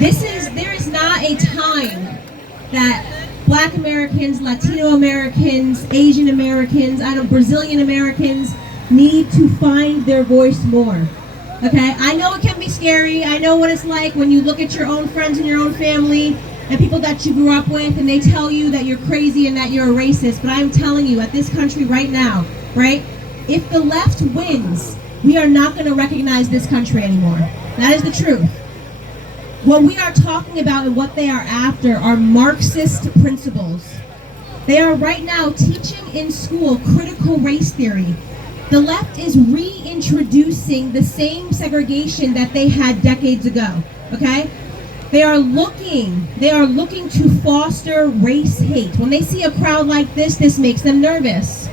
There is not a time that Black Americans, Latino Americans, Asian Americans, Brazilian Americans need to find their voice more. Okay, I know it can be scary. I know what it's like when you look at your own friends and your own family and people that you grew up with and they tell you that you're crazy and that you're a racist. But I'm telling you, at this country right now, right, if the left wins, we are not going to recognize this country anymore. That is the truth. What we are talking about and what they are after are Marxist principles. They are right now teaching in school critical race theory. The left is reintroducing the same segregation that they had decades ago, okay? They are looking to foster race hate. When they see a crowd like this makes them nervous.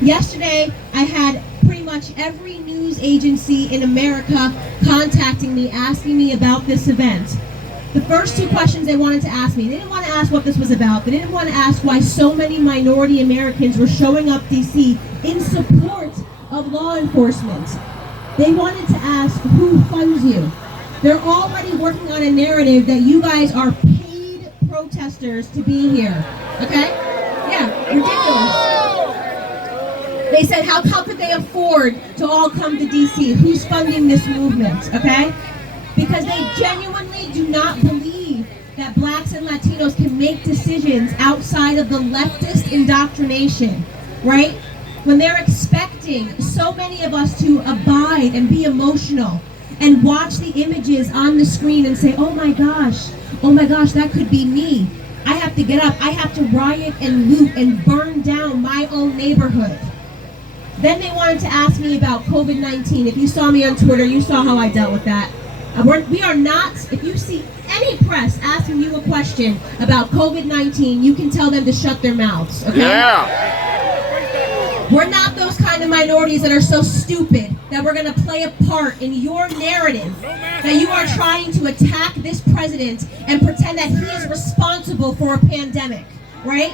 Yesterday, I had pretty much every news agency in America contacting me, asking me about this event. The first two questions they wanted to ask me, they didn't want to ask what this was about. They didn't want to ask why so many minority Americans were showing up DC in support of law enforcement. They wanted to ask who funds you. They're already working on a narrative that you guys are paid protesters to be here. Okay? Yeah, ridiculous. They said, how could they afford to all come to DC? Who's funding this movement? Okay? Because they genuinely do not believe that Blacks and Latinos can make decisions outside of the leftist indoctrination, right? When they're expecting so many of us to abide and be emotional and watch the images on the screen and say, oh my gosh, that could be me. I have to get up, I have to riot and loot and burn down my own neighborhood. Then they wanted to ask me about COVID-19. If you saw me on Twitter, you saw how I dealt with that. We are not, if you see any press asking you a question about COVID-19, you can tell them to shut their mouths, okay? Yeah. We're not those kind of minorities that are so stupid that we're going to play a part in your narrative that you are trying to attack this president and pretend that he is responsible for a pandemic, right?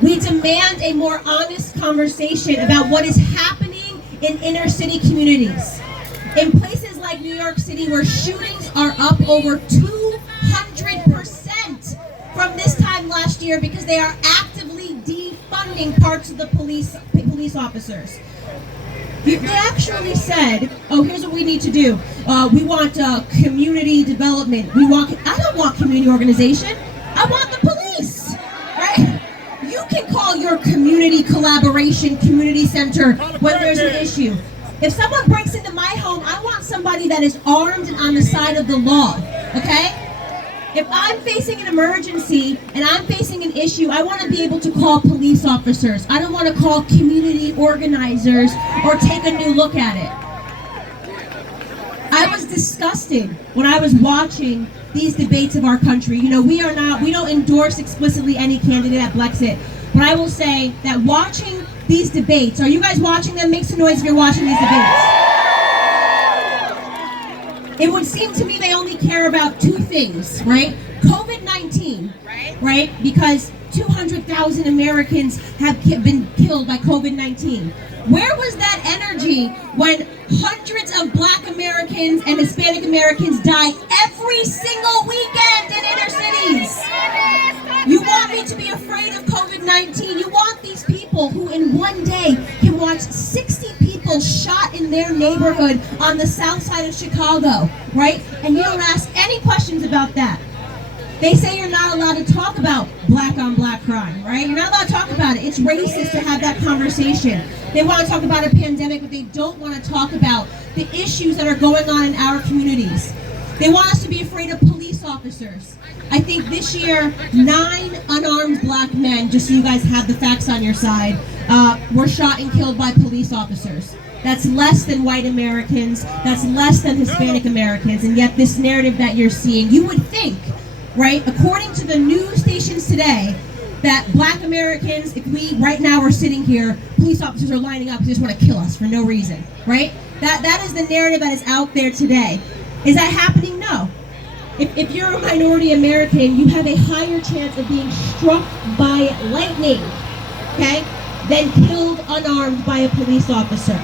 We demand a more honest conversation about what is happening in inner city communities. In places like New York City where shootings are up over 200% from this time last year because they are actively defunding parts of the police officers. They actually said, oh, here's what we need to do. We want community development. I don't want community organization. I want the police, right? You can call your community collaboration community center when there's an issue. If someone breaks into my home, I want somebody that is armed and on the side of the law, okay? If I'm facing an emergency and I'm facing an issue, I want to be able to call police officers. I don't want to call community organizers or take a new look at it. I was disgusted when I was watching these debates of our country. You know, we don't endorse explicitly any candidate at Blexit, but I will say that watching these debates, are you guys watching them? Make some noise if you're watching these debates. It would seem to me they only care about two things, right? COVID-19, right? Because 200,000 Americans have been killed by COVID-19. Where was that energy when hundreds of Black Americans and Hispanic Americans die every single weekend in inner cities? You want me to be afraid of COVID-19? You want these people who in one day can watch 60 people shot in their neighborhood on the south side of Chicago, right? And you don't ask any questions about that. They say you're not allowed to talk about black on black crime, right? You're not allowed to talk about it. It's racist to have that conversation. They want to talk about a pandemic, but they don't want to talk about the issues that are going on in our communities. They want us to be afraid of police officers. I think this year, 9 unarmed Black men, just so you guys have the facts on your side, were shot and killed by police officers. That's less than white Americans, that's less than Hispanic Americans, and yet this narrative that you're seeing, you would think, right, according to the news stations today, that Black Americans, if we right now are sitting here, police officers are lining up, they just want to kill us for no reason, right? That is the narrative that is out there today. Is that happening? No. If you're a minority American, you have a higher chance of being struck by lightning, okay, than killed unarmed by a police officer.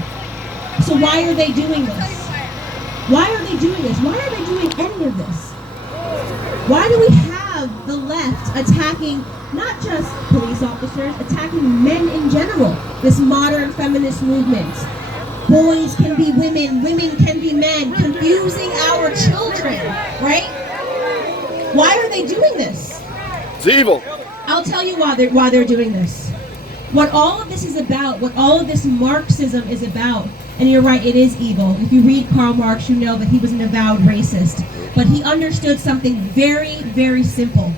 So why are they doing this? Why are they doing this? Why are they doing any of this? Why do we have the left attacking not just police officers, attacking men in general? This modern feminist movement. Boys can be women, women can be men, confusing our children, right? Why are they doing this? It's evil. I'll tell you why they're doing this. What all of this is about, what all of this Marxism is about, and you're right, it is evil. If you read Karl Marx, you know that he was an avowed racist. But he understood something very, very simple.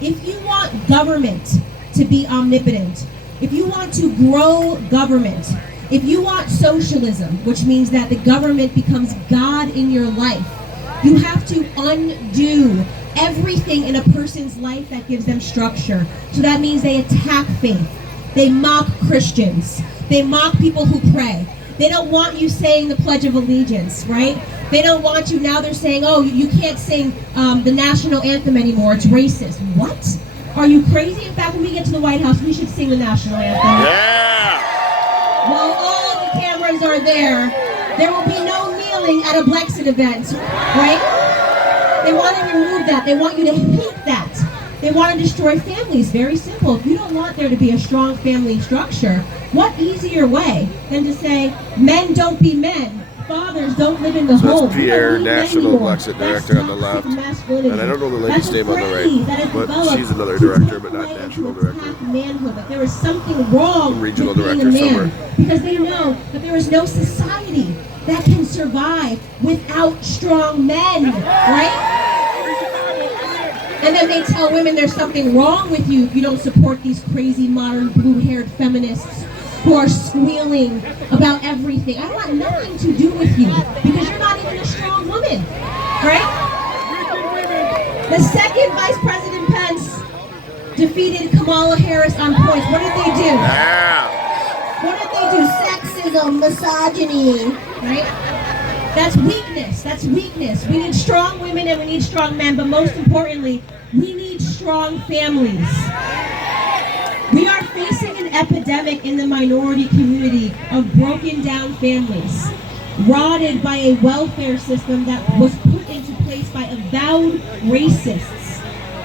If you want government to be omnipotent, if you want to grow government, if you want socialism, which means that the government becomes God in your life, you have to undo everything in a person's life that gives them structure. So that means they attack faith. They mock Christians. They mock people who pray. They don't want you saying the Pledge of Allegiance, right? They don't want you, now they're saying, oh, you can't sing the national anthem anymore, it's racist. What? Are you crazy? In fact, when we get to the White House, we should sing the national anthem. Yeah! While all of the cameras are there will be no kneeling at a Blexit event, right? They want to remove that. They want you to hate that. They want to destroy families. Very simple. If you don't want there to be a strong family structure, what easier way than to say, men don't be men, fathers don't live in the home. That's Pierre, National Blexit Director on the left. And I don't know the lady's name on the right, but she's another director, but not National Director. Manhood, but there is something wrong Regional with being Director a man, somewhere. because they know that there is no society that can survive without strong men, right? And then they tell women there's something wrong with you if you don't support these crazy modern blue-haired feminists who are squealing about everything. I want nothing to do with you because you're not even a strong woman, right? The second Vice President Pence defeated Kamala Harris on points. What did they do? What did they do? Sexism, misogyny, right? That's weakness. That's weakness. We need strong women and we need strong men, but most importantly, we need strong families. We are facing an epidemic in the minority community of broken down families, rotted by a welfare system that was put into place by avowed racists,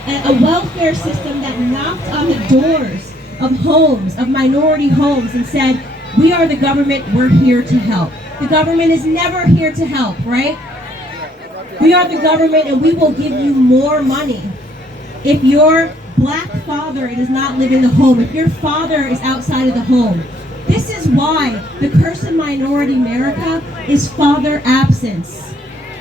a welfare system that knocked on the doors of homes, of minority homes, and said, we are the government, we're here to help. The government is never here to help, right? We are the government and we will give you more money. If your black father does not live in the home, if your father is outside of the home, this is why the curse of minority America is father absence.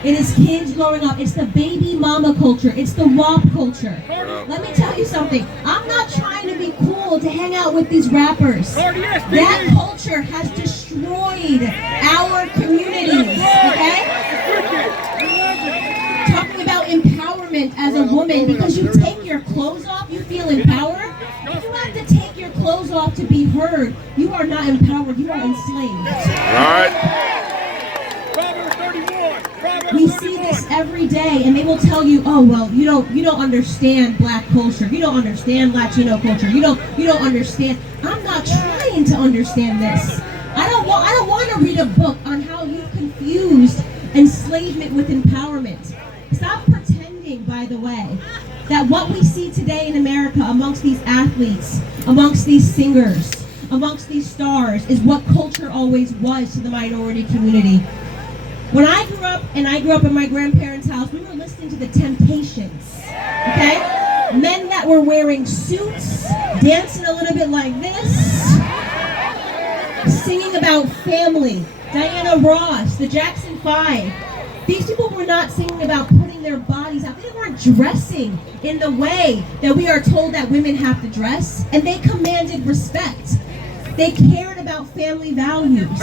It is kids growing up. It's the baby mama culture. It's the WAP culture. Let me tell you something. I'm not trying to be cool to hang out with these rappers. That culture has destroyed our communities, okay? Talking about empowerment as a woman, because you take your clothes off, you feel empowered. If you have to take your clothes off to be heard, you are not empowered, you are enslaved. All right. We see this every day, and they will tell you, "Oh, well, you don't understand black culture. You don't understand Latino culture. You don't understand." I'm not trying to understand this. I don't want to read a book on how you've confused enslavement with empowerment. Stop pretending, by the way, that what we see today in America amongst these athletes, amongst these singers, amongst these stars, is what culture always was to the minority community. When I grew up, and I grew up in my grandparents' house, we were listening to the Temptations, okay? Men that were wearing suits, dancing a little bit like this, singing about family. Diana Ross, the Jackson 5. These people were not singing about putting their bodies out. They weren't dressing in the way that we are told that women have to dress, and they commanded respect. They cared about family values.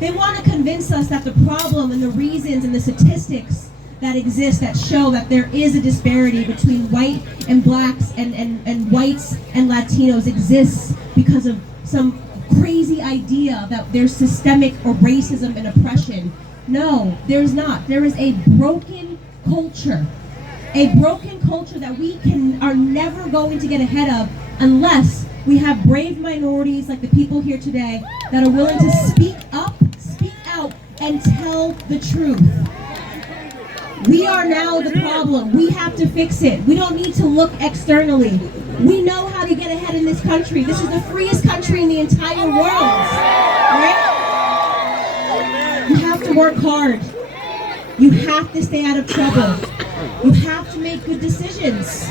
They want to convince us that the problem and the reasons and the statistics that exist that show that there is a disparity between white and blacks and whites and Latinos exists because of some crazy idea that there's systemic or racism and oppression. No, there's not. There is a broken culture. A broken culture that we are never going to get ahead of unless we have brave minorities like the people here today that are willing to speak up, speak out, and tell the truth. We are now the problem. We have to fix it. We don't need to look externally. We know how to get ahead in this country. This is the freest country in the entire world. Right? You have to work hard. You have to stay out of trouble. You have to make good decisions.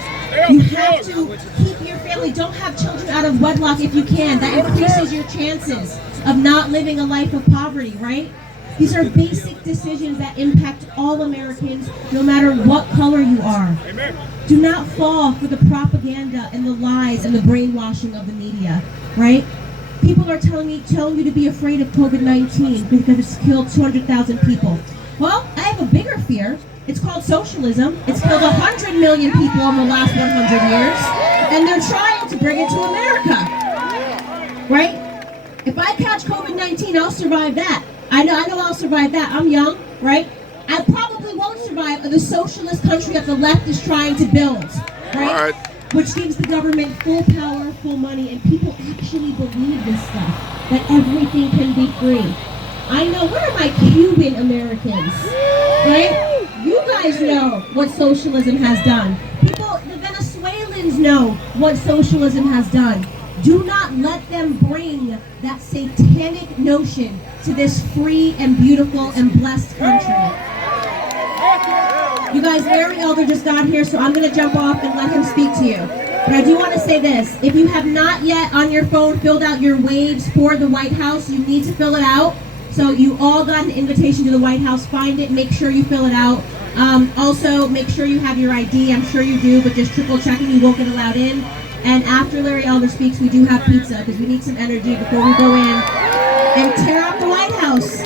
You have to keep your family. Don't have children out of wedlock if you can. That increases your chances of not living a life of poverty, right? These are basic decisions that impact all Americans, no matter what color you are. Do not fall for the propaganda and the lies and the brainwashing of the media, right? People are telling you to be afraid of COVID-19 because it's killed 200,000 people. Well, I have a bigger fear. It's called socialism. It's killed 100 million people in the last 100 years, and they're trying to bring it to America, right? If I catch COVID-19, I'll survive that. I know I'll survive that. I'm young, right? I probably won't survive the socialist country that the left is trying to build, right? Which gives the government full power, full money, and people actually believe this stuff, that everything can be free. I know, where are my Cuban Americans, right? You guys know what socialism has done. People, the Venezuelans know what socialism has done. Do not let them bring that satanic notion to this free and beautiful and blessed country. You guys, Larry Elder just got here, so I'm going to jump off and let him speak to you. But I do want to say this. If you have not yet on your phone filled out your waves for the White House, you need to fill it out. So you all got an invitation to the White House. Find it. Make sure you fill it out. Also, make sure you have your ID. I'm sure you do, but just triple checking. You won't get allowed in. And after Larry Elder speaks, we do have pizza because we need some energy before we go in and tear up the White House.